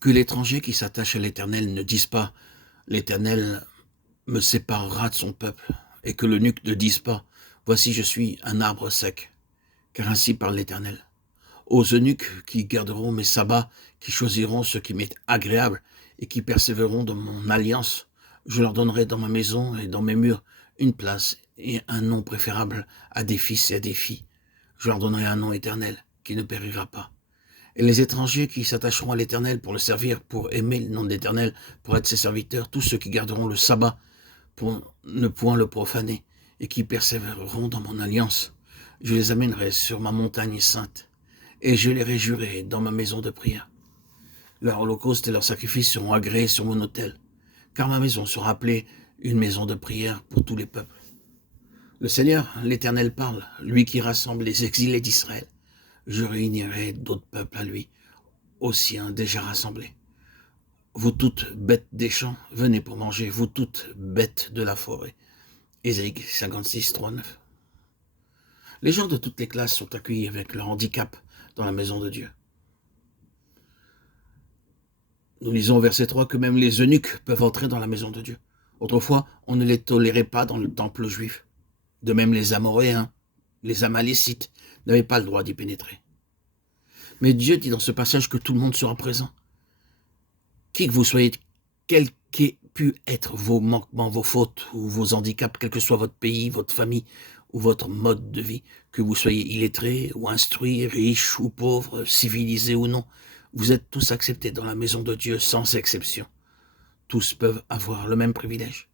Que l'étranger qui s'attache à l'Éternel ne dise pas: «L'Éternel me séparera de son peuple», et que l'eunuque ne dise pas: «Voici, je suis un arbre sec», car ainsi parle l'Éternel. Aux eunuques qui garderont mes sabbats, qui choisiront ce qui m'est agréable, et qui persévéreront dans mon alliance, je leur donnerai dans ma maison et dans mes murs une place et un nom préférable à des fils et à des filles. Je leur donnerai un nom éternel qui ne périra pas. Et les étrangers qui s'attacheront à l'Éternel pour le servir, pour aimer le nom de l'Éternel, pour être ses serviteurs, tous ceux qui garderont le sabbat pour ne point le profaner, et qui persévéreront dans mon alliance, je les amènerai sur ma montagne sainte, et je les réjouirai dans ma maison de prière. Leurs holocaustes et leurs sacrifices seront agréés sur mon autel, car ma maison sera appelée une maison de prière pour tous les peuples. Le Seigneur, l'Éternel parle, lui qui rassemble les exilés d'Israël. Je réunirai d'autres peuples à lui, aux siens déjà rassemblés. Vous toutes bêtes des champs, venez pour manger, vous toutes bêtes de la forêt. Ésaïe 56, 3, 9. Les gens de toutes les classes sont accueillis avec leur handicap dans la maison de Dieu. Nous lisons au verset 3 que même les eunuques peuvent entrer dans la maison de Dieu. Autrefois, on ne les tolérait pas dans le temple juif. De même, les Amoréens, les Amalécites n'avaient pas le droit d'y pénétrer. Mais Dieu dit dans ce passage que tout le monde sera présent. Qui que vous soyez, quels qu'aient pu être vos manquements, vos fautes ou vos handicaps, quel que soit votre pays, votre famille ou votre mode de vie, que vous soyez illettré ou instruit, riche ou pauvre, civilisé ou non, vous êtes tous acceptés dans la maison de Dieu sans exception. Tous peuvent avoir le même privilège.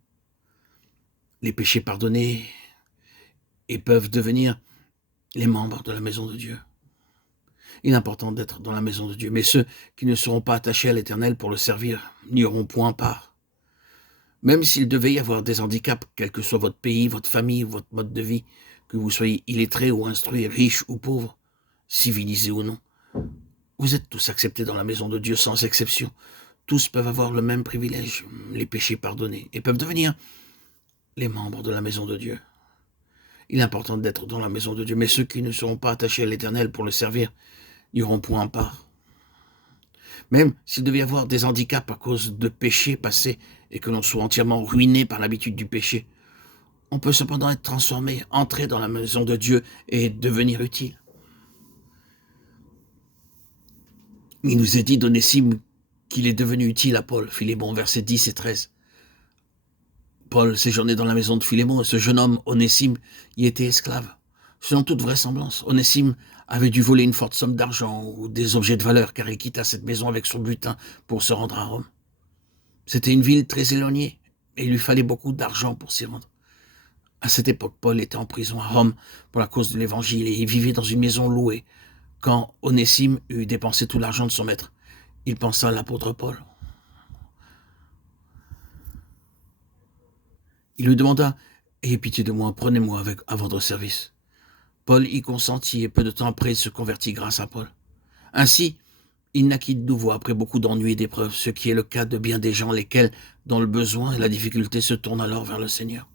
Les péchés pardonnés et peuvent devenir les membres de la maison de Dieu. Il est important d'être dans la maison de Dieu, mais ceux qui ne seront pas attachés à l'Éternel pour le servir n'y auront point part. Même s'il devait y avoir des handicaps, quel que soit votre pays, votre famille, votre mode de vie, que vous soyez illettré ou instruit, riche ou pauvre, civilisé ou non, vous êtes tous acceptés dans la maison de Dieu sans exception. Tous peuvent avoir le même privilège, les péchés pardonnés, et peuvent devenir les membres de la maison de Dieu. Il est important d'être dans la maison de Dieu, mais ceux qui ne seront pas attachés à l'Éternel pour le servir n'y auront point part. Même s'il devait y avoir des handicaps à cause de péchés passés et que l'on soit entièrement ruiné par l'habitude du péché, on peut cependant être transformé, entrer dans la maison de Dieu et devenir utile. Il nous est dit d'Onésime qu'il est devenu utile à Paul, Philémon, versets 10 et 13. Paul séjournait dans la maison de Philémon et ce jeune homme, Onésime, y était esclave. Selon toute vraisemblance, Onésime avait dû voler une forte somme d'argent ou des objets de valeur car il quitta cette maison avec son butin pour se rendre à Rome. C'était une ville très éloignée et il lui fallait beaucoup d'argent pour s'y rendre. À cette époque, Paul était en prison à Rome pour la cause de l'évangile et il vivait dans une maison louée. Quand Onésime eut dépensé tout l'argent de son maître, il pensa à l'apôtre Paul. Il lui demanda « Ayez pitié de moi, prenez-moi à votre service ». Paul y consentit et peu de temps après il se convertit grâce à Paul. Ainsi, il naquit de nouveau après beaucoup d'ennuis et d'épreuves, ce qui est le cas de bien des gens lesquels, dans le besoin et la difficulté, se tournent alors vers le Seigneur.